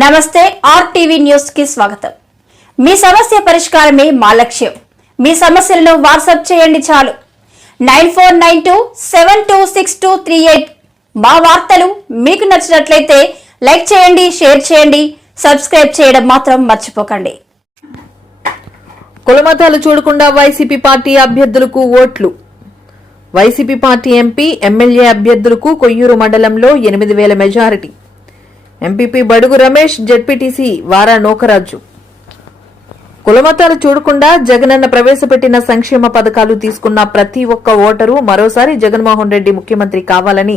నమస్తే RTV news కి స్వాగతం. మీ సమస్య పరిష్కారమే మా లక్ష్యం. మీ సమస్యలను వాట్సాప్ చేయండి చాలు. 9492726238. మా వార్తలు మీకు నచ్చినట్లయితే లైక్ చేయండి, షేర్ చేయండి, సబ్స్క్రైబ్ చేయడం మాత్రం మర్చిపోకండి. కులమతాలు చూడకుండా వైసీపీ పార్టీ అభ్యర్థులకు ఓట్లు. వైసీపీ పార్టీ ఎంపీ, ఎమ్మెల్యే అభ్యర్థులకు కొయ్యూరు మండలంలో 8,000 మెజారిటీ. ఎంపీపీ బడుగు రమేష్, జెడ్పీటీసీ వారా నోకరాజు. కులమతాలు చూడకుండా జగనన్న ప్రవేశపెట్టిన సంక్షేమ పథకాలు తీసుకున్న ప్రతి ఒక్క ఓటరు మరోసారి జగన్మోహన్ రెడ్డి ముఖ్యమంత్రి కావాలని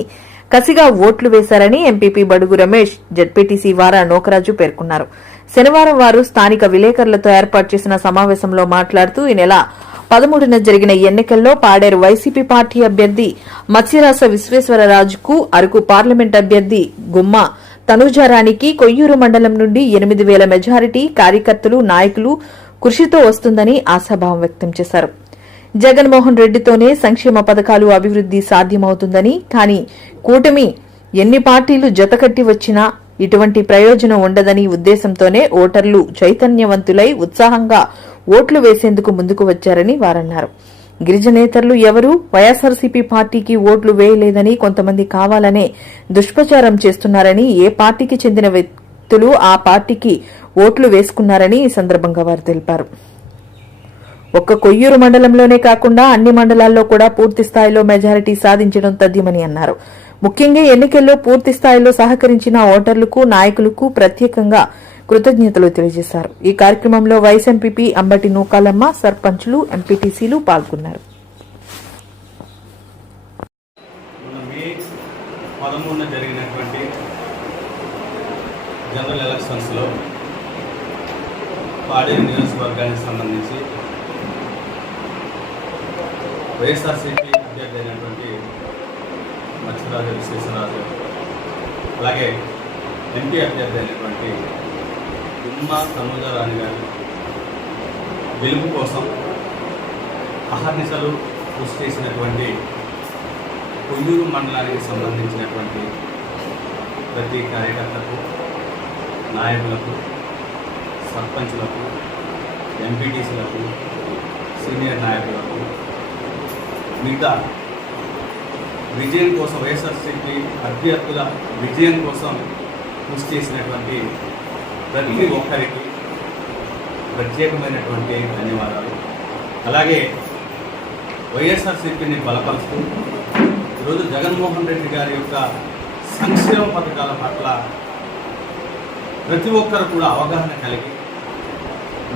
కసిగా ఓట్లు వేశారని ఎంపీపీ బడుగు రమేష్, జెడ్పీటీసీ వారా నోకరాజు పేర్కొన్నారు. శనివారం వారు స్థానిక విలేకరులతో ఏర్పాటు చేసిన సమావేశంలో మాట్లాడుతూ ఈ నెల 13న జరిగిన ఎన్నికల్లో పాడేరు వైసీపీ పార్టీ అభ్యర్థి మత్స్యరాస విశ్వేశ్వరరాజుకు, అరకు పార్లమెంట్ అభ్యర్థి గుమ్మ తనూజారానికి కొయ్యూరు మండలం నుండి 8,000 మెజారిటీ కార్యకర్తలు, నాయకులు కృషితో వస్తుందని ఆశాభావం వ్యక్తం చేశారు. జగన్మోహన్ రెడ్డితోనే సంక్షేమ పథకాలు, అభివృద్ది సాధ్యమవుతుందని, కానీ కూటమి ఎన్ని పార్టీలు జతకట్టి వచ్చినా ఇటువంటి ప్రయోజనం ఉండదని ఉద్దేశంతోనే ఓటర్లు చైతన్యవంతులై ఉత్సాహంగా ఓట్లు వేసేందుకు ముందుకు వచ్చారని వారన్నారు. గిరిజనేతరులు ఎవరూ వైఎస్ఆర్సీపీ పార్టీకి ఓట్లు వేయలేదని, కొంతమంది కావాలనే దుష్ప్రచారం చేస్తున్నారని, ఏ పార్టీకి చెందిన వ్యక్తులు ఆ పార్టీకి ఓట్లు వేసుకున్నారని ఈ సందర్భంగా వారు తెలిపారు. ఒక్క కొయ్యూరు మండలంలోనే కాకుండా అన్ని మండలాల్లో కూడా పూర్తి స్థాయిలో మెజారిటీ సాధించడం తథ్యమని అన్నారు. ముఖ్యంగా ఎన్నికల్లో పూర్తి స్థాయిలో సహకరించిన ఓటర్లకు, నాయకులకు ప్రత్యేకంగా కృతజ్ఞతలు తెలియజేశారు. ఈ కార్యక్రమంలో వైస్ ఎంపీపీ అంబటి నూకాలమ్మ, సర్పంచులు, ఎంపీటీసీలు పాల్గొన్నారు. మే 13న జరిగినటువంటి జనరల్ ఎలక్షన్స్లో పాడేరు నియోజకవర్గానికి సంబంధించి వైఎస్ఆర్సీపీ అభ్యర్థి అయినటువంటి మత్స్యరాజు విశ్వేశ్వరరాజు, అలాగే ఎంపీ అభ్యర్థి అయినటువంటి గుమ్మ తనూజారాణి గారు గెలుపు కోసం అహర్నిశలు కృషి చేసినటువంటి కొయ్యూరు మండలానికి సంబంధించినటువంటి ప్రతి కార్యకర్తకు, నాయకులకు, సర్పంచులకు, ఎంపీటీసీలకు, సీనియర్ నాయకులకు, మిగతా విజయం కోసం, వైఎస్ఆర్సీపీ అభ్యర్థుల విజయం కోసం కృషి చేసినటువంటి ప్రతి ఒక్కరికి ప్రత్యేకమైనటువంటి ధన్యవాదాలు. అలాగే వైఎస్ఆర్సీపీని బలపరుస్తూ ఈరోజు జగన్మోహన్ రెడ్డి గారి యొక్క సంక్షేమ పథకాల పట్ల ప్రతి ఒక్కరు కూడా అవగాహన కలిగి,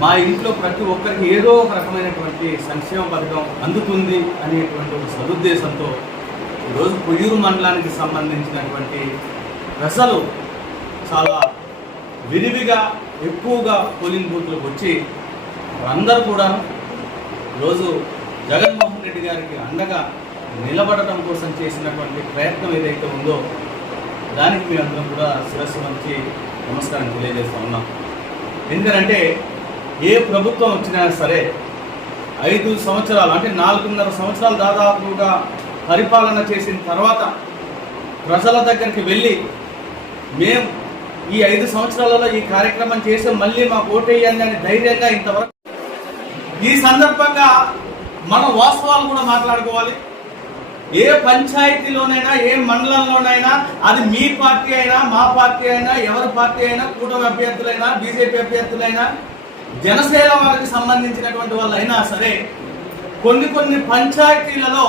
మా ఇంట్లో ప్రతి ఒక్కరికి ఏదో ఒక రకమైనటువంటి సంక్షేమ పథకం అందుతుంది అనేటువంటి ఒక సదుద్దేశంతో ఈరోజు కొయ్యూరు మండలానికి సంబంధించినటువంటి ప్రజలు చాలా విరివిగా ఎక్కువగా పోలింగ్ బూత్లకు వచ్చి అందరూ కూడా ఈరోజు జగన్మోహన్ రెడ్డి గారికి అండగా నిలబడటం కోసం చేసినటువంటి ప్రయత్నం ఏదైతే ఉందో దానికి మేమందరం కూడా శిరస్సు వంచి నమస్కారం తెలియజేస్తూ ఉన్నాం. ఎందుకంటే ఏ ప్రభుత్వం వచ్చినా సరే 5 సంవత్సరాలు అంటే 4.5 సంవత్సరాలు దాదాపుగా పరిపాలన చేసిన తర్వాత ప్రజల దగ్గరికి వెళ్ళి మేము ఈ 5 సంవత్సరాలలో ఈ కార్యక్రమం చేసి మళ్ళీ మాకు ఓటేయండి అని ధైర్యంగా ఇంతవరకు. ఈ సందర్భంగా మనం వాస్తవాలు కూడా మాట్లాడుకోవాలి. ఏ పంచాయతీలోనైనా, ఏ మండలంలోనైనా, అది మీ పార్టీ అయినా, మా పార్టీ అయినా, ఎవరి పార్టీ అయినా, కూటమి అభ్యర్థులైనా, బీజేపీ అభ్యర్థులైనా, జనసేన వారికి సంబంధించినటువంటి వాళ్ళు అయినా సరే కొన్ని పంచాయతీలలో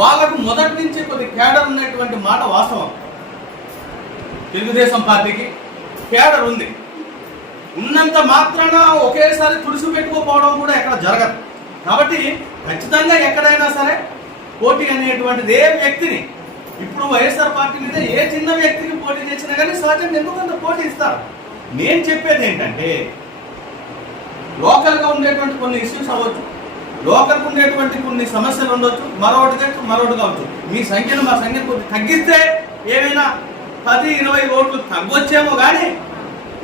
వాళ్ళకు మొదటి నుంచి కొద్ది కేడర్ ఉన్నటువంటి మాట వాస్తవం. తెలుగుదేశం పార్టీకి కేడర్ ఉంది. ఉన్నంత మాత్రాన ఒకేసారి తుడిసి పెట్టుకోపోవడం కూడా ఎక్కడ జరగదు. కాబట్టి ఖచ్చితంగా ఎక్కడైనా సరే పోటీ అనేటువంటిది ఏ వ్యక్తిని, ఇప్పుడు వైఎస్ఆర్ పార్టీ మీద ఏ చిన్న వ్యక్తిని పోటీ చేసినా కానీ సహజంగా ఎందుకంత పోటీ ఇస్తారు. నేను చెప్పేది ఏంటంటే లోకల్గా ఉండేటువంటి కొన్ని ఇష్యూస్ అవ్వచ్చు, లోకల్గా ఉండేటువంటి కొన్ని సమస్యలు ఉండొచ్చు, మరొకటి కావచ్చు. మీ సంఖ్యను మా సంఖ్యను కొద్దిగా తగ్గిస్తే ఏమైనా 10-20 ఓట్లు తగ్గొచ్చేమో, కానీ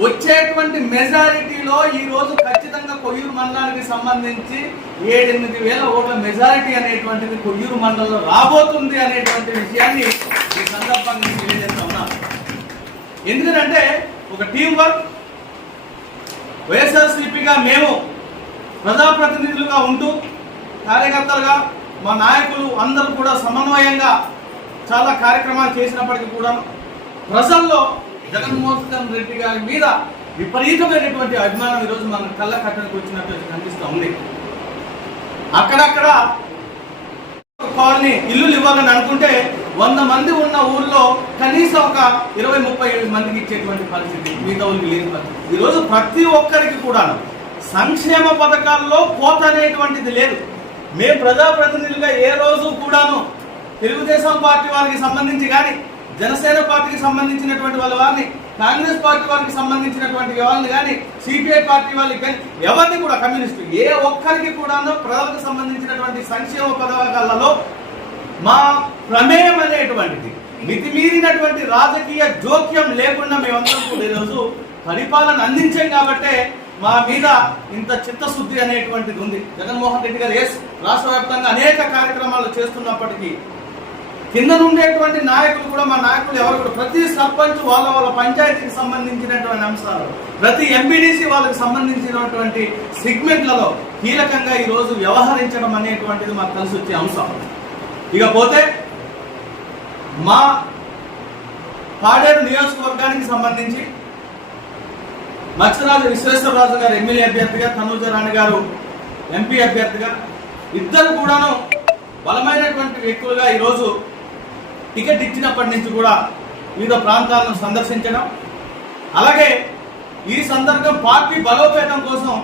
వచ్చేటువంటి మెజారిటీలో ఈరోజు ఖచ్చితంగా కొయ్యూరు మండలానికి సంబంధించి 7-8 ఓట్ల మెజారిటీ అనేటువంటిది కొయ్యూరు మండలంలో రాబోతుంది అనేటువంటి విషయాన్ని ఈ సందర్భంగా తెలియజేస్తా ఉన్నాను. ఎందుకంటే ఒక టీం వర్క్. వైఎస్ఆర్సీపీగా మేము ప్రజాప్రతినిధులుగా ఉంటూ కార్యకర్తలుగా మా నాయకులు అందరూ కూడా సమన్వయంగా చాలా కార్యక్రమాలు చేసినప్పటికీ కూడా ప్రజల్లో జగన్మోహన్ రెడ్డి గారి మీద విపరీతమైనటువంటి అభిమానం ఈరోజు మన కళ్ళ కట్టడానికి వచ్చినట్టు కనిపిస్తూ ఉంది. అక్కడక్కడ కాలనీ ఇల్లులు ఇవ్వాలని అనుకుంటే 100 మంది ఉన్న ఊర్లో కనీసం ఒక 20-30 మందికి ఇచ్చేటువంటి పరిస్థితి, మిగతా ఊరికి లేని పరిస్థితి. ఈరోజు ప్రతి ఒక్కరికి కూడా సంక్షేమ పథకాల్లో కోత అనేటువంటిది లేదు. మేము ప్రజాప్రతినిధులుగా ఏ రోజు కూడాను తెలుగుదేశం పార్టీ వారికి సంబంధించి కానీ, జనసేన పార్టీకి సంబంధించినటువంటి వారిని, కాంగ్రెస్ పార్టీ వారికి సంబంధించినటువంటి వాళ్ళని కానీ, సిపిఐ పార్టీ వాళ్ళకి కానీ ఎవరిని కూడా కమ్యూనిస్టు ఏ ఒక్కరికి కూడా ప్రజలకు సంబంధించినటువంటి సంక్షేమ పథకాలలో మా ప్రమేయం అనేటువంటిది మితిమీరినటువంటి రాజకీయ జోక్యం లేకుండా మేమందరం కూడా ఈరోజు పరిపాలన అందించాం. కాబట్టే మా మీద ఇంత చిత్తశుద్ధి అనేటువంటిది ఉంది. జగన్మోహన్ రెడ్డి గారు రాష్ట్ర వ్యాప్తంగా అనేక కార్యక్రమాలు చేస్తున్నప్పటికీ కింద ఉండేటువంటి నాయకులు కూడా, మా నాయకులు ఎవరు కూడా ప్రతి సర్పంచ్ వాళ్ళ పంచాయతీకి సంబంధించినటువంటి అంశాలు, ప్రతి ఎంపీడీసీ వాళ్ళకి సంబంధించినటువంటి సెగ్మెంట్లలో కీలకంగా ఈరోజు వ్యవహరించడం అనేటువంటిది మాకు కలిసి వచ్చే అంశం. ఇకపోతే మా పాడేరు నియోజకవర్గానికి సంబంధించి మత్స్యరాజు విశ్వేశ్వరరాజు గారు ఎమ్మెల్యే అభ్యర్థిగా, తనూజ రాణి గారు ఎంపీ అభ్యర్థిగా, ఇద్దరు కూడాను బలమైనటువంటి వ్యక్తులుగా ఈరోజు టికెట్ ఇచ్చినప్పటి నుంచి కూడా వివిధ ప్రాంతాలను సందర్శించడం, అలాగే ఈ సందర్భం పార్టీ బలోపేతం కోసం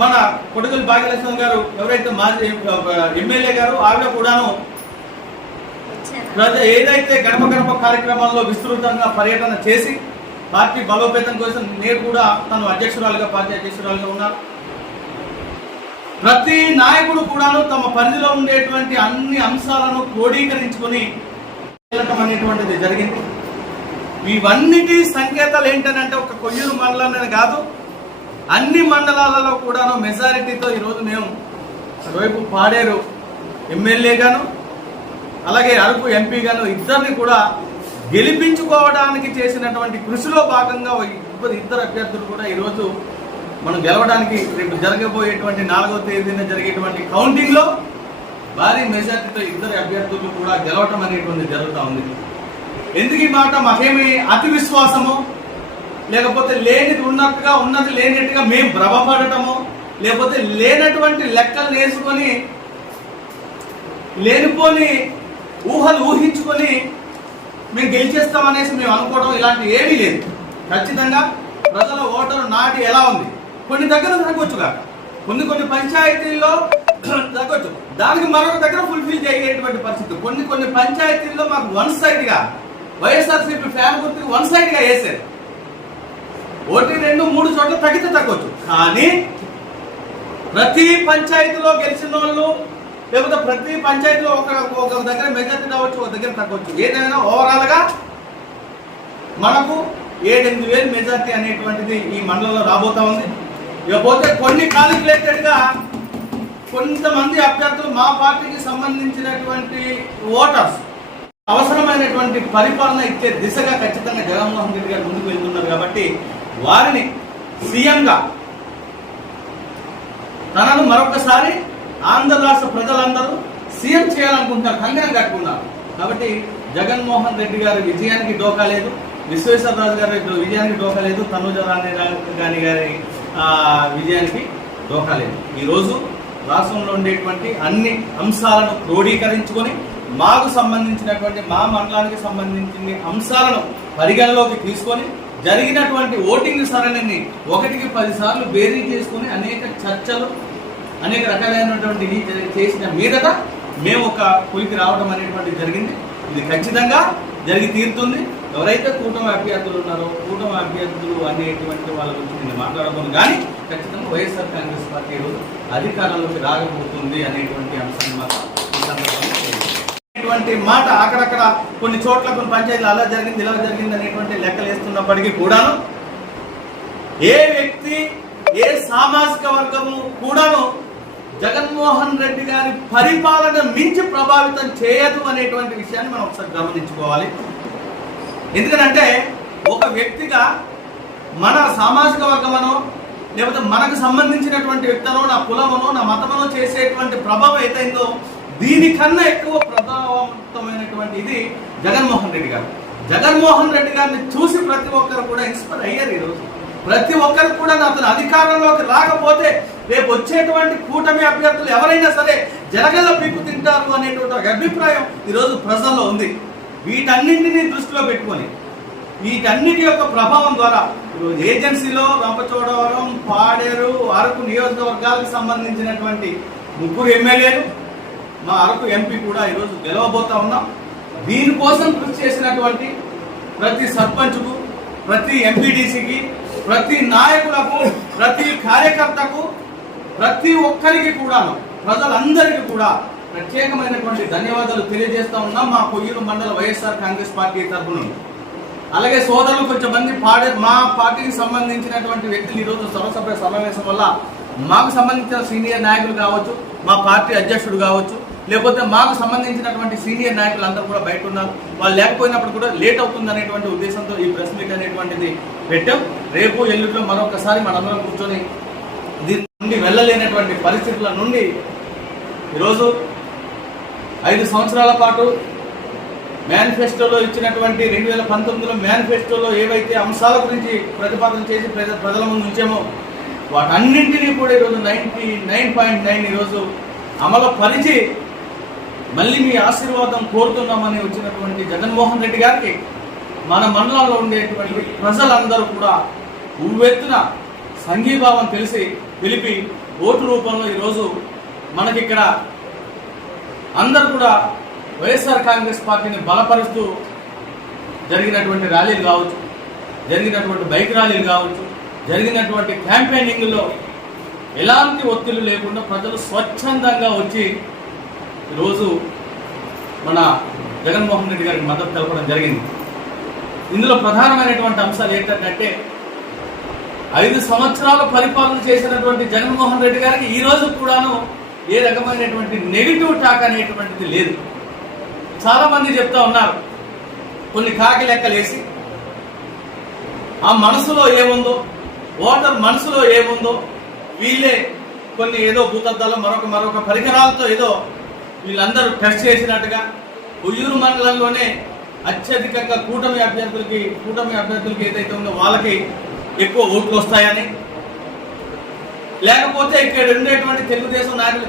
మన కొడుకుల భాగ్యలక్ష్మి గారు ఎవరైతే మాజీ ఎమ్మెల్యే గారు ఆవిడ కూడాను ఏదైతే గడప గడప కార్యక్రమాల్లో విస్తృతంగా పర్యటన చేసి పార్టీ బలోపేతం కోసం నేను కూడా తను పార్టీ అధ్యక్షురాలుగా ఉన్నారు. ప్రతి నాయకుడు కూడాను తమ పరిధిలో ఉండేటువంటి అన్ని అంశాలను క్రోడీకరించుకొని వెళ్ళటం అనేటువంటిది జరిగింది. ఇవన్నిటి సంకేతాలు ఏంటంటే ఒక కొయ్యూరు మండలాన్ని కాదు, అన్ని మండలాలలో కూడాను మెజారిటీతో ఈరోజు మేము ఒకవైపు పాడేరు ఎమ్మెల్యేగాను అలాగే అరకు ఎంపీగాను ఇద్దరిని కూడా గెలిపించుకోవడానికి చేసినటువంటి కృషిలో భాగంగా ఇద్దరు అభ్యర్థులు కూడా ఈరోజు మనం గెలవడానికి రేపు జరగబోయేటువంటి 4వ తేదీన జరిగేటువంటి కౌంటింగ్లో భారీ మెజార్టీతో ఇద్దరు అభ్యర్థులు కూడా గెలవటం అనేటువంటి జరుగుతూ ఉంది. ఎందుకు ఈ మాట? మాకేమి అతి విశ్వాసము, లేకపోతే లేనిది ఉన్నట్టుగా ఉన్నది లేనట్టుగా మేము భ్రమపడటము, లేకపోతే లేనటువంటి లెక్కలు వేసుకొని లేనిపోని ఊహలు ఊహించుకొని మేము గెలిచేస్తామనేసి మేము అనుకోవడం ఇలాంటి ఏమీ లేదు. ఖచ్చితంగా ప్రజల ఓటరు నాటి ఎలా ఉంది, కొన్ని దగ్గర తగ్గొచ్చుగా, కొన్ని పంచాయతీల్లో తగ్గొచ్చు, దానికి మరొక దగ్గర ఫుల్ఫిల్ చేయగలిగేటువంటి పరిస్థితి. కొన్ని పంచాయతీల్లో మాకు వన్ సైడ్గా వైఎస్ఆర్సీపీ ఫ్యాన్ గుర్తుకు వన్ సైడ్గా వేసారు. 1, 2, 3 చోట్ల తగ్గితే తగ్గొచ్చు, కానీ ప్రతి పంచాయతీలో గెలిచిన వాళ్ళు లేకపోతే ప్రతి పంచాయతీలో ఒక దగ్గర మెజార్టీ రావచ్చు, ఒక దగ్గర తగ్గొచ్చు. ఏదైనా ఓవరాల్గా మనకు 7-8 మెజార్టీ అనేటువంటిది ఈ మండలంలో రాబోతా ఉంది. ఇకపోతే కొన్ని కాలిక్యులేటెడ్గా కొంతమంది అభ్యర్థులు మా పార్టీకి సంబంధించినటువంటి ఓటర్స్ అవసరమైనటువంటి పరిపాలన ఇచ్చే దిశగా ఖచ్చితంగా జగన్మోహన్ రెడ్డి గారు ముందుకు వెళ్తున్నారు. కాబట్టి వారిని సీఎంగా తనను మరొకసారి ఆంధ్ర రాష్ట్ర ప్రజలందరూ సీఎం చేయాలనుకుంటారు, కంగారు కట్టుకున్నారు. కాబట్టి జగన్మోహన్ రెడ్డి గారి విజయానికి డోకా లేదు, విశ్వేశ్వరరాజు గారి విజయానికి డోకా లేదు, తనూజ రాణి గారి విజయానికి డోకా లేదు. ఈరోజు రాష్ట్రంలో ఉండేటువంటి అన్ని అంశాలను క్రోడీకరించుకొని మాకు సంబంధించినటువంటి మా మండలానికి సంబంధించిన అంశాలను పరిగణలోకి తీసుకొని జరిగినటువంటి ఓటింగ్ సరళిని 1కి 10 సార్లు బేరీ చేసుకుని అనేక చర్చలు అనేక రకాలైనటువంటి చేసిన మీదట మేము ఒక పులికి రావడం అనేటువంటి జరిగింది. ఇది ఖచ్చితంగా జరిగి తీరుతుంది. ఎవరైతే కూటమి అభ్యర్థులు ఉన్నారో కూటమి అభ్యర్థులు అనేటువంటి వాళ్ళ గురించి నేను మాట్లాడబోను, కానీ ఖచ్చితంగా వైఎస్ఆర్ కాంగ్రెస్ పార్టీ ఈరోజు అధికారంలోకి రాకపోతుంది అనేటువంటి అంశాన్ని మాత్రం ఈ సందర్భంగా మాట అక్కడక్కడ కొన్ని చోట్ల కొన్ని పంచాయతీలు అలా జరిగింది ఇలా జరిగింది అనేటువంటి లెక్కలు వేస్తున్నప్పటికీ కూడాను ఏ వ్యక్తి ఏ సామాజిక వర్గము కూడాను జగన్మోహన్ రెడ్డి గారి పరిపాలన మించి ప్రభావితం చేయదు అనేటువంటి విషయాన్ని మనం ఒకసారి గమనించుకోవాలి. ఎందుకంటే ఒక వ్యక్తిగా మన సామాజిక వర్గమనో లేకపోతే మనకు సంబంధించినటువంటి వ్యక్తులను నా కులమనో నా మతమనో చేసేటువంటి ప్రభావం ఏదైందో దీనికన్నా ఎక్కువ ప్రభావవంతమైనటువంటి ఇది జగన్మోహన్ రెడ్డి గారు. జగన్మోహన్ రెడ్డి గారిని చూసి ప్రతి ఒక్కరు కూడా ఇన్స్పైర్ అయ్యారు. ఈరోజు ప్రతి ఒక్కరు కూడా అతను అధికారంలోకి రాకపోతే రేపు వచ్చేటువంటి కూటమి అభ్యర్థులు ఎవరైనా సరే జనగల పీకు తింటారు అనేటువంటి ఒక అభిప్రాయం ఈరోజు ప్రజల్లో ఉంది. వీటన్నింటినీ దృష్టిలో పెట్టుకొని వీటన్నిటి యొక్క ప్రభావం ద్వారా ఈరోజు ఏజెన్సీలో రంపచోడవరం, పాడేరు, అరకు నియోజకవర్గాలకు సంబంధించినటువంటి 3 ఎమ్మెల్యేలు, మా అరకు ఎంపీ కూడా ఈరోజు గెలవబోతా ఉన్నాం. దీనికోసం కృషి చేసినటువంటి ప్రతి సర్పంచ్కు, ప్రతి ఎంపీడీసీకి, ప్రతి నాయకులకు, ప్రతి కార్యకర్తకు, ప్రతి ఒక్కరికి కూడాను ప్రజలందరికీ కూడా ప్రత్యేకమైనటువంటి ధన్యవాదాలు తెలియజేస్తా ఉన్నాం మా కొయ్యూరు మండల వైఎస్ఆర్ కాంగ్రెస్ పార్టీ తరఫున. అలాగే సోదరులు కొంచెం మంది మా పార్టీకి సంబంధించినటువంటి వ్యక్తులు ఈరోజు సర్వసభ్య సమావేశం వల్ల మాకు సంబంధించిన సీనియర్ నాయకులు కావచ్చు, మా పార్టీ అధ్యక్షుడు కావచ్చు, లేకపోతే మాకు సంబంధించినటువంటి సీనియర్ నాయకులు అందరూ కూడా బయట ఉన్నారు. వాళ్ళు లేకపోయినప్పుడు కూడా లేట్ అవుతుంది అనేటువంటి ఉద్దేశంతో ఈ ప్రెస్ మీట్ అనేటువంటిది పెట్టాం. రేపు ఎల్లుండిలో మరొకసారి మనందరం కూర్చొని దీని నుండి వెళ్ళలేనటువంటి పరిస్థితుల నుండి ఈరోజు 5 సంవత్సరాల పాటు మేనిఫెస్టోలో ఇచ్చినటువంటి 2019లో మేనిఫెస్టోలో ఏవైతే అంశాల గురించి ప్రతిపాదన చేసి ప్రజల ముందు ఉంచామో వాటన్నింటినీ కూడా ఈరోజు 99.9 ఈరోజు అమలు పరిచి మళ్ళీ మీ ఆశీర్వాదం కోరుతున్నామని వచ్చినటువంటి జగన్మోహన్ రెడ్డి గారికి మన మండలంలో ఉండేటువంటి ప్రజలందరూ కూడా ఉవ్వెత్తున సంఘీభావం పిలిపి ఓటు రూపంలో ఈరోజు మనకిక్కడ అందరూ కూడా వైఎస్ఆర్ కాంగ్రెస్ పార్టీని బలపరుస్తూ జరిగినటువంటి ర్యాలీలు కావచ్చు, జరిగినటువంటి బైక్ ర్యాలీలు కావచ్చు, జరిగినటువంటి క్యాంపెయినింగ్లో ఎలాంటి ఒత్తిళ్లు లేకుండా ప్రజలు స్వచ్ఛందంగా వచ్చి ఈరోజు మన జగన్మోహన్ రెడ్డి గారికి మద్దతు తెలపడం జరిగింది. ఇందులో ప్రధానమైనటువంటి అంశాలు ఏంటంటే 5 సంవత్సరాలు పరిపాలన చేసినటువంటి జగన్మోహన్ రెడ్డి గారికి ఈ రోజు కూడాను ఏ రకమైనటువంటి నెగిటివ్ టాక్ అనేటువంటిది లేదు. చాలా మంది చెప్తా ఉన్నారు కొన్ని కాకి లెక్కలేసి ఆ మనసులో ఏముందో, ఓటర్ మనసులో ఏముందో వీళ్ళే కొన్ని ఏదో భూతద్దాలు మరొక పరికరాలతో ఏదో వీళ్ళందరూ టెస్ట్ చేసినట్టుగా కొయ్యూరు మండలంలోనే అత్యధికంగా కూటమి అభ్యర్థులకి ఏదైతే ఉందో వాళ్ళకి ఎక్కువ ఓట్లు వస్తాయని, లేకపోతే ఇక్కడ ఉండేటువంటి తెలుగుదేశం నాయకులు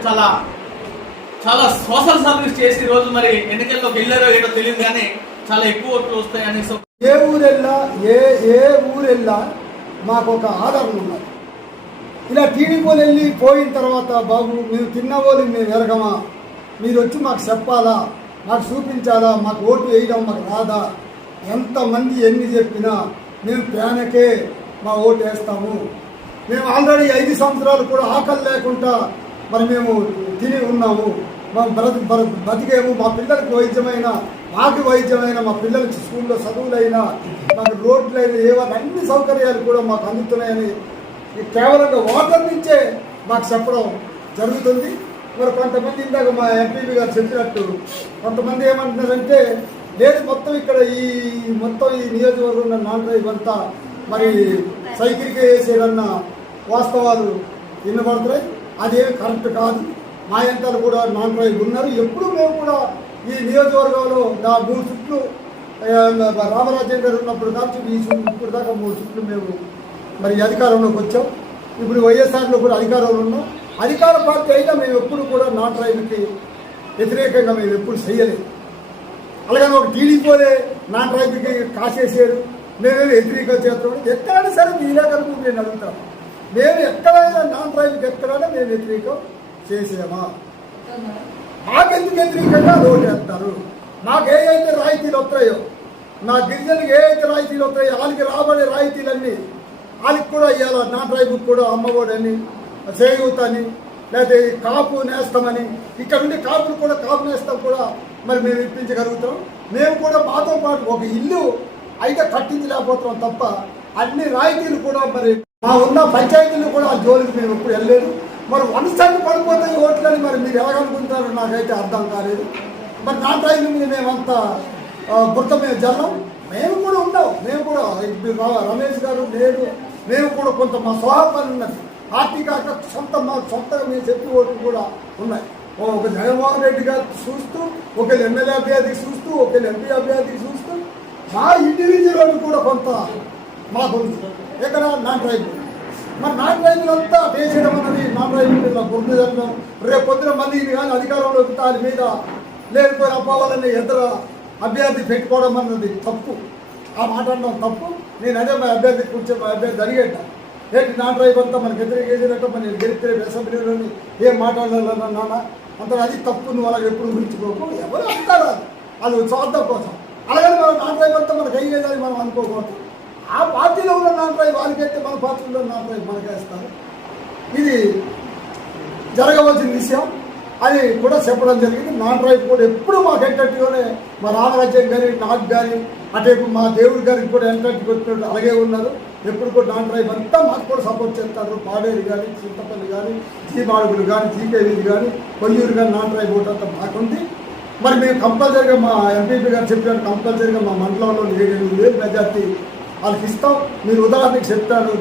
చాలా సోషల్ సర్వీస్ చేసి ఈరోజు మరి ఎన్నికల్లోకి వెళ్ళారో ఏదో తెలియదు కానీ చాలా ఎక్కువ ఓట్లు వస్తాయని. ఏ ఊరెళ్ళా మాకు ఒక ఆదరణ ఉన్నది. ఇలా టీడీపోలు వెళ్ళి పోయిన తర్వాత బాబు మేము తిన్నవాళ్ళు మేము ఎరగమా, మీరు వచ్చి మాకు చెప్పాలా, మాకు చూపించాలా, మాకు ఓటు వేయడం మాకు రాదా, ఎంతమంది ఎన్ని చెప్పినా మేము ప్యానకే మా ఓటు వేస్తాము. మేము ఆల్రెడీ 5 సంవత్సరాలు కూడా ఆకలి లేకుండా మరి మేము తిని ఉన్నాము, మేము బతికేము. మా పిల్లలకి వైద్యమైన, మాకు వైద్యమైన, మా పిల్లలకి స్కూల్లో చదువులైనా, మాకు రోడ్లైనా, ఏవైనా అన్ని సౌకర్యాలు కూడా మాకు అందుతున్నాయని కేవలంగా వాటర్ నుంచే మాకు చెప్పడం జరుగుతుంది. మరి కొంతమంది ఇందాక మా ఎంపీపీ గారు చెప్పినట్టు కొంతమంది ఏమంటున్నారంటే లేదు మొత్తం ఇక్కడ ఈ నియోజకవర్గం ఉన్న నాన్ డ్రైవ్ అంతా మరి సైకిల్కే వేసేదన్న వాస్తవాలు వినబడుతున్నాయి. అదేమి కరెక్ట్ కాదు. మా యంత్రాలు కూడా నాన్ డ్రైవ్ ఉన్నారు. ఎప్పుడు మేము కూడా ఈ నియోజకవర్గంలో 3 చుట్లు రామరాజ్యం గారు ఉన్నప్పుడు కాబట్టి ఇప్పుడు దాకా 3 చుట్లు మేము మరి అధికారంలోకి వచ్చాం. ఇప్పుడు వైఎస్ఆర్లో కూడా అధికారంలో ఉన్నాం. అధికార పార్టీ అయినా మేము ఎప్పుడు కూడా నాన్ డ్రైవ్కి వ్యతిరేకంగా మేము ఎప్పుడు చేయలేదు. అలాగని ఒక టీడీపోలే నాన్ డ్రైవ్కి కాసేసారు, మేమేమి వ్యతిరేకం చేస్తాం. ఎక్కడైనా సరే మీ ఇలాగలకు నేను అడుగుతాను, మేము ఎక్కడైనా నాన్ డ్రైవ్కి ఎక్కడైనా మేము వ్యతిరేకం చేసామా? మాకెందుకు వ్యతిరేకంగా ఓటు వేస్తారు? మాకు ఏవైతే రాయితీలు వస్తాయో, నా గిరిజనులకు ఏవైతే రాయితీలు వస్తాయో వాళ్ళకి రాబడే రాయితీలన్నీ వాళ్ళకి కూడా ఇవ్వాలి. నాన్ డ్రైవ్కి కూడా అమ్మఒడని, చేయూతని, లేకపోతే కాపు నేస్తామని, ఇక్కడ ఉండి కాపు నేస్తాం కూడా మరి మేము ఇప్పించగలుగుతాం. మేము కూడా మాతో పాటు ఒక ఇల్లు అయితే కట్టించలేకపోతున్నాం తప్ప అన్ని రాయితీలు కూడా మరి మా ఉన్న పంచాయతీలు కూడా ఆ జోలికి మేము ఎప్పుడు వెళ్ళలేదు. మరి వనసాన్ని పడిపోతాయి ఓట్లని మరి మీరు ఎలాగనుకుంటారో నాకైతే అర్థం కాలేదు. మరి నాన్ డ్రైవ్ మీద మేమంతా గుర్త మేము జల్లం. మేము కూడా ఉన్నాం. మేము కూడా రమేష్ గారు మేము కూడా కొంత మా స్వభావాలు ఉన్నది. పార్టీ కాక సొంతగా మేము చెప్పి ఓట్లు కూడా ఉన్నాయి. ఒక జగన్మోహన్ రెడ్డి గారు చూస్తూ, ఒకళ్ళు ఎమ్మెల్యే అభ్యర్థికి చూస్తూ, ఒకళ్ళు ఎంపీ అభ్యర్థికి చూస్తూ, మా ఇండివిజువల్ కూడా కొంత మాకు ఎక్కడ నాన్ ట్రైబుల్. మరి నాన్ ట్రైబుల్ అంతా వేసేయడం అన్నది నాన్ ట్రైబుల్ మీద బుద్ధి జరగడం. రేపు పొద్దున మళ్ళీ ఇది కానీ అధికారంలోకి దాని మీద లేకపోయిన అవ్వాలని ఇద్దరు అభ్యర్థి పెట్టుకోవడం అన్నది తప్పు. ఆ మాట అనడం తప్పు. నేను అదే మా అభ్యర్థి కూర్చొని మా అభ్యర్థి అడిగేట ఏంటి నాన్ ట్రైబ్ అంతా మనకి వ్యతిరేకేసినట్టు మనం గెలిస్తే అసెంబ్లీలోని ఏం మాట్లాడాలన్నా నాన్న అంత అది తప్పు. నువ్వు అలాగే ఎప్పుడు గురించుకోకు. ఎవరు అంటారు వాళ్ళు స్వార్థం కోసం. అలాగే మనం నాన్ ట్రైబ్ అంతా మనకు అయ్యేదని మనం అనుకోకూడదు. ఆ పార్టీలో ఉన్న నాన్ ట్రైబ్ వాళ్ళకైతే మన పార్టీలో నాన్ ట్రైబ్ మనకేస్తారు. ఇది జరగవలసిన విషయం. అది కూడా చెప్పడం జరిగింది. నాన్ ట్రైబ్ కూడా ఎప్పుడు మాకు ఎంటర్టీగానే మా రామరాజ్యం కానీ నాకు కానీ అటేపు మా దేవుడి గారికి కూడా ఎంటర్టీ కొట్టినట్టు అలాగే ఉన్నారు. ఎప్పుడు కూడా నాన్ ట్రైబ్ అంతా మాకు కూడా సపోర్ట్ చేస్తారు. పాడేరు కానీ, చింతపల్లి కానీ, జీమాడుగులు కానీ, జీకేవీలు కానీ, కొయ్యూరు కానీ నాన్ ట్రైబ్ ఓటు అంతా మాకుంది. మరి మేము కంపల్సరీగా మా ఎంపీపీ గారు చెప్పినట్టు కంపల్సరీగా మా మండలంలో 7,000 మెజార్టీ వాళ్ళకి ఇస్తాం. మీరు ఉదాహరణకి చెప్తాను.